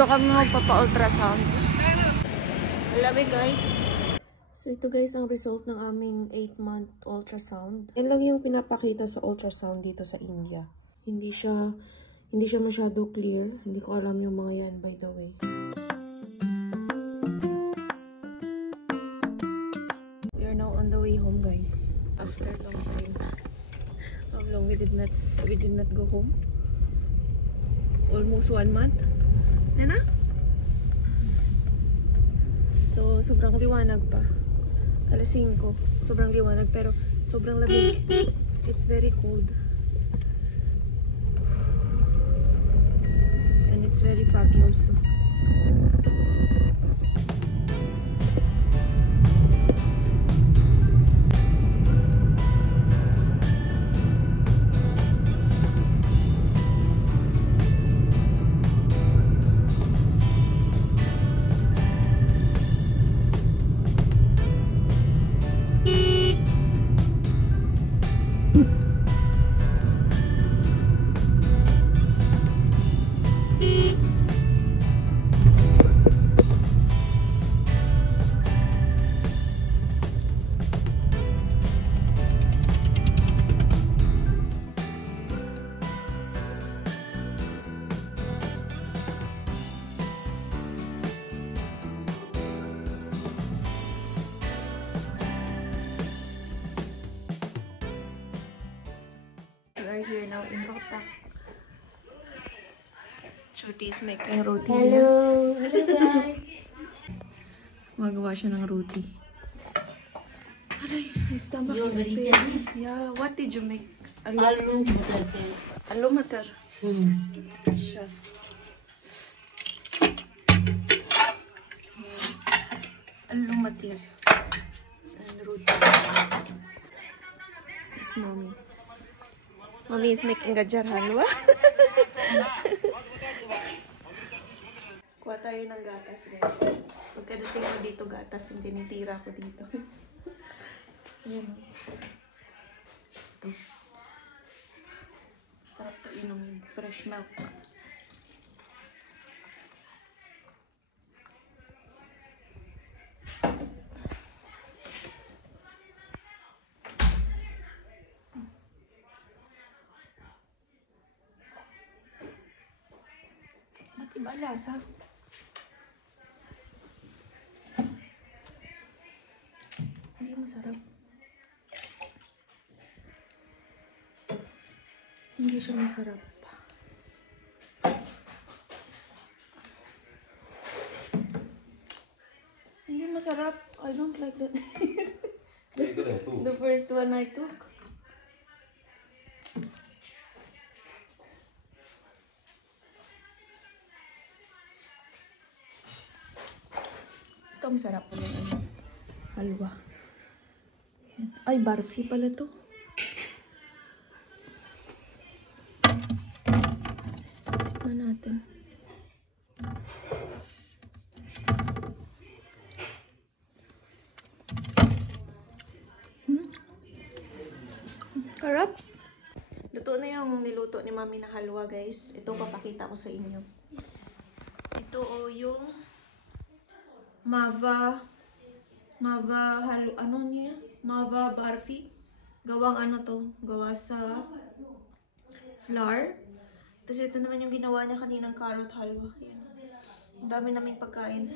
Dito kami magpapa-ultrasound. Lamig guys. So ito guys ang result ng aming 8-month ultrasound. Yan lang yung pinapakita sa ultrasound dito sa India. Hindi siya masyado clear. Hindi ko alam yung mga yan by the way. We are now on the way home guys. After long time. How long we did not go home? Almost 1 month. Yan na? So, sobrang liwanag pa. Alas 5. Sobrang liwanag pero sobrang lamig. It's very cold. And it's very foggy also. We are here now in Rohtak. Shruti is making roti. Hello. Hello guys. Magawa siya ng roti. Aray, my stomach is pain. Yeah, what did you make? Aloo matar. Aloo matar. Sure. Aloo matar. And roti. This mommy. Mommy is making gajar halwa. Kuha tayo ng gatas, guys. Pagkadating ko dito, gatas yung tinitira ko dito. Ayan. Ito. Sarap to inumin. Fresh milk. Iba lasa. Hindi masarap. Hindi siya masarap. Hindi masarap. I don't like that. The first one I took. Ito, masarap po yung halwa. Ay, barfi pala to. Tignan natin. Sarap. Luto na yung niluto ni Mami na halwa, guys. Ito, papakita ko sa inyo. Ito yung Mava ano niya? Mava barfi. Gawang ano to? Gawa sa flour. Tapos ito naman yung ginawa niya kaninang carrot halwa. Ayan. Ang dami naming pagkain.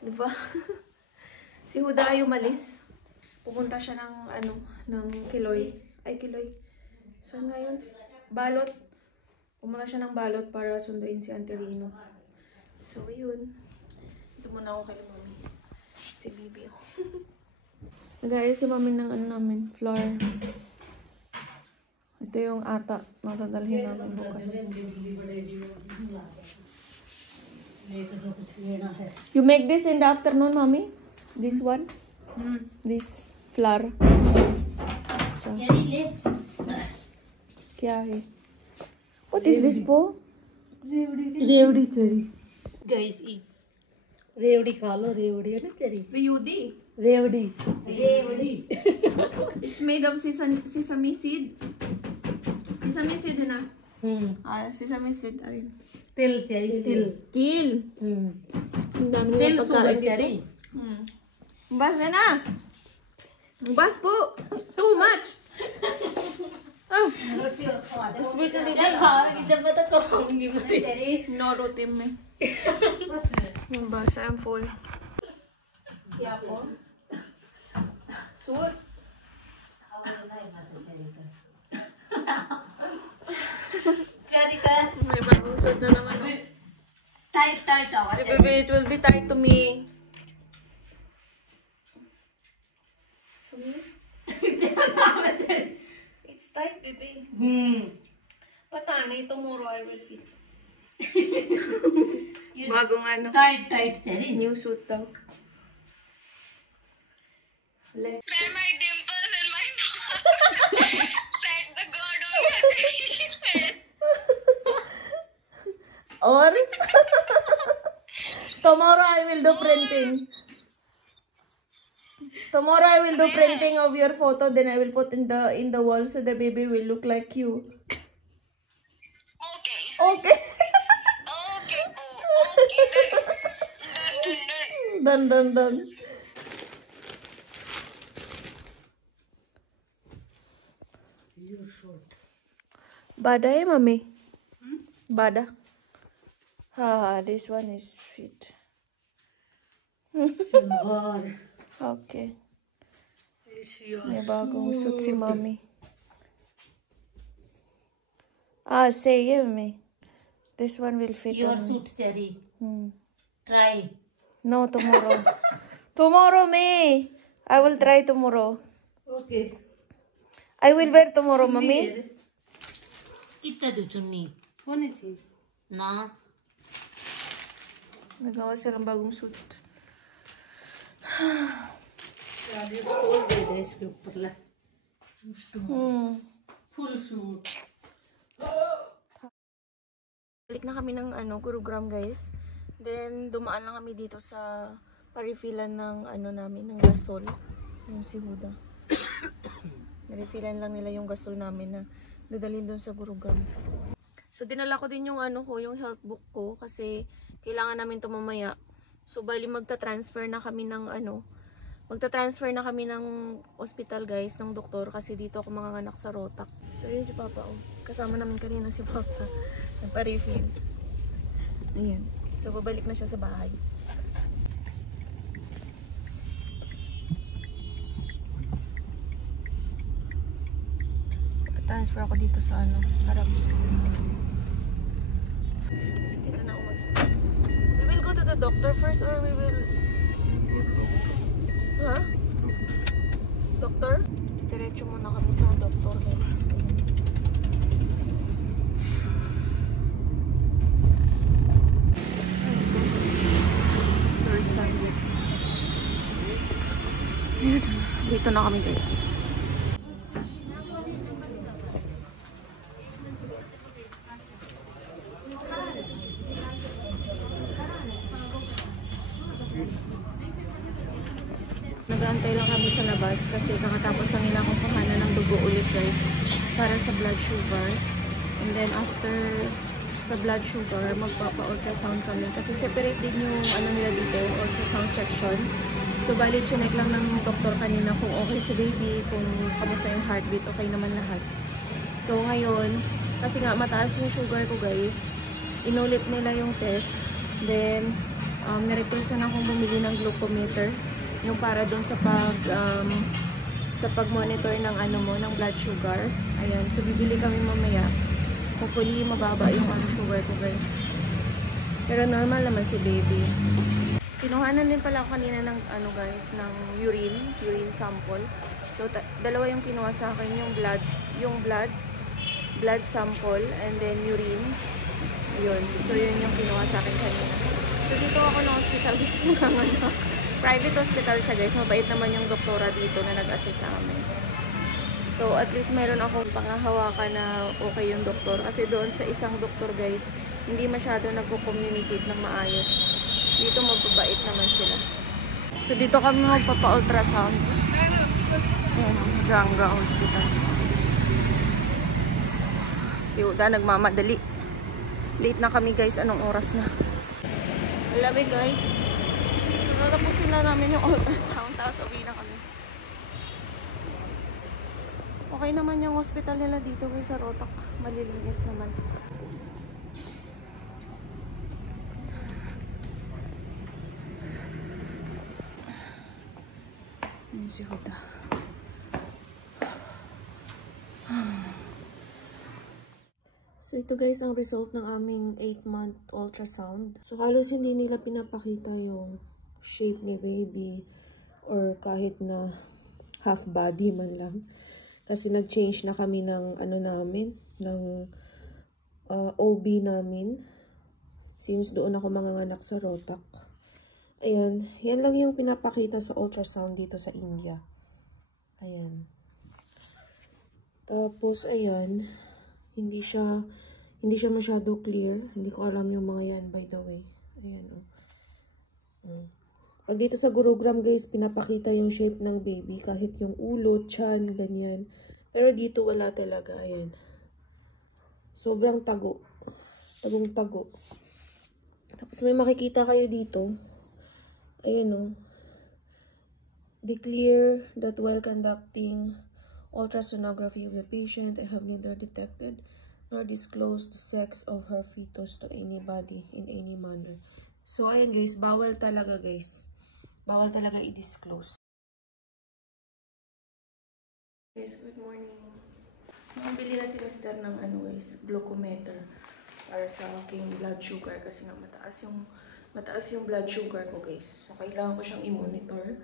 Diba? Si Huda ay umalis. Pupunta siya ng ano, ng Kiloy. Ay, Kiloy. Saan nga yun? Balot. Pumunta siya ng Balot para sunduin si Auntie Rino. So, yun. Ito muna ako kay Mami. Si Bibi. Nag-aayos si Mami ng ano namin, flour. Ito yung ata. Matadalhin namin bukas. You make this in the afternoon, Mami? This one? This flour? Kya hai? What is this po? रेवड़ी चरी गाइस ई रेवड़ी खा लो रेवड़ी है ना चरी Riyudi. रेवड़ी It's made of sesame seed. Sesame seed है ना? Sesame seed. Ayun. Til, cherry, til. Kill. Ang dami Til, nilang sugar, pagkain cherry. dito. Bas na! Bas po! Too much! Ah! Sweet na यार खाओगी जब मैं तो कहूंगी मैं। No routine में. Bas, I'm full. क्या po? Suit? cherry का May bagong suit na naman. Tight tight आवाज Baby, it will be tied to me. It's tight, baby. Patani, tomorrow I will fit. Bagong ano, tight tight cherry new suit daw. My dimples and my nose. Set the god on your face. Or tomorrow I will do printing. Tomorrow I will do printing of your photo, then I will put in the wall so the baby will look like you. Okay. Okay. Okay. Oh, okay. Done. Done. Bada eh, mami? Bada. Ha, this one is fit. silver Okay. it's your May bagong suit si mami. Say it, mami. This one will fit your on me. suit cherry Hmm. try No, tomorrow. Tomorrow, May. I will try tomorrow. okay I will wear tomorrow, mami. कितना दो चुन्नी होनी थी ना Nagawa silang bagong suit. यार ये खोल दे दे इसके ऊपर ले full suit Balik na kami ng Gurugram, guys. Then dumaan lang kami dito sa pa-refillan ng namin ng gasol. Yung si Huda. Na-refillan lang nila yung gasol namin na dadalhin doon sa Gurugram. So dinala ko din yung yung health book ko kasi kailangan namin to mamaya. So bali magta-transfer na kami ng magta-transfer na kami ng hospital, guys, ng doktor kasi dito ako manganganak sa Rotac. So yun si Papa, oh. Kasama namin kanina si Papa. Nagpa-refill. Ayan. So babalik na siya sa bahay. Magta-transfer ako dito sa harap. So dito na ako mag-stay. We will go to the doctor first or we will... Huh? Doktor? Diretso muna kami sa doktor, guys. Ayan. First Sunday. Dito na kami, guys. Nag-aantay lang kami sa labas kasi kakatapos lang nila akong kuhanan ng dugo ulit, guys, para sa blood sugar. And then after sa blood sugar, magpapa-ultrasound kami kasi separate din yung nila dito, ultrasound section. So bali chinek lang ng doktor kanina kung okay si baby, kung kamusta yung heartbeat, okay naman lahat. So ngayon, kasi nga mataas yung sugar ko, guys, inulit nila yung test. Then na-request na akong bumili ng glucometer, yung para doon sa pag-monitor ng ng blood sugar. Ayan, so bibili kami mamaya. Hopefully mababa yung sugar ko, guys. Pero normal naman si baby. Kinuhanan din pala ako kanina ng guys, ng urine sample. So dalawa yung kinuha sa akin, yung blood sample and then urine. Yun. So yun yung kinuha sa akin kanina. So dito ako ng hospital, guys, mga private hospital siya, guys. Mabait naman yung doktora dito na nag-assist sa amin. So, at least meron akong pangahawakan na okay yung doktor. Kasi doon sa isang doktor, guys, hindi masyado nagko-communicate ng maayos. Dito mababait naman sila. So, dito kami magpapa-ultrasound. Ayan, Janga Hospital. Si Uda nagmamadali. Late na kami guys. Anong oras na? Alabi guys. Natatapusin na namin yung ultrasound. Tapos uwi na kami. Okay naman yung hospital nila dito guys sa Rotak. Malilinis naman. Yun si Huda. So ito guys ang result ng aming 8-month ultrasound. So halos hindi nila pinapakita yung shape ni baby or kahit na half body man lang. Kasi nag-change na kami ng ano namin, ng OB namin. Since doon ako manganganak sa Rotak. Ayan, yan lang yung pinapakita sa ultrasound dito sa India. Ayan. Tapos ayan, hindi siya masyado clear. Hindi ko alam yung mga yan, by the way. Ayan, oh. Pag dito sa Gurugram, guys, pinapakita yung shape ng baby. Kahit yung ulo, tiyan, ganyan. Pero dito, wala talaga. Ayan. Sobrang tago. Tagong-tago. Tapos may makikita kayo dito. Ayan, oh. Declare that while conducting ultrasonography of the patient, I have neither detected nor disclosed the sex of her fetus to anybody in any manner. So, ayan guys, bawal talaga guys. Bawal talaga i-disclose. Guys, good morning. Nakabili na si Mister ng ano guys, glucometer para sa aking blood sugar kasi nga mataas yung blood sugar ko guys. So, kailangan ko siyang i-monitor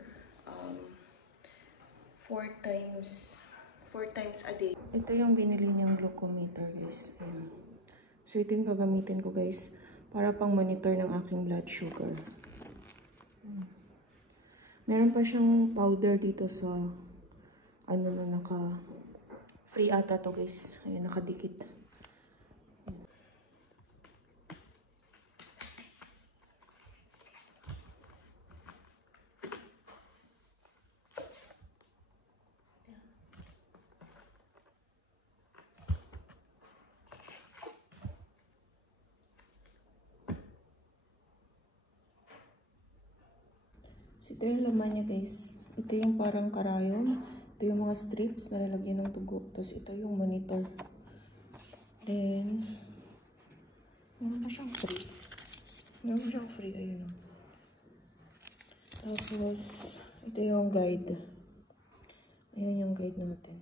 4 times a day. Ito yung binili niyang glucometer guys. Ayan. So, ito yung gagamitin ko guys para pang monitor ng aking blood sugar. Meron pa siyang powder dito sa ano na free ata to guys. Ayan, nakadikit. So, ito yung laman niya guys. Ito yung parang karayom. Ito yung mga strips na lalagyan ng tugo. Tapos ito yung monitor. Then, meron pa siyang free. Meron pa siyang free. Ayun. Tapos, ito yung guide. Ayan yung guide natin.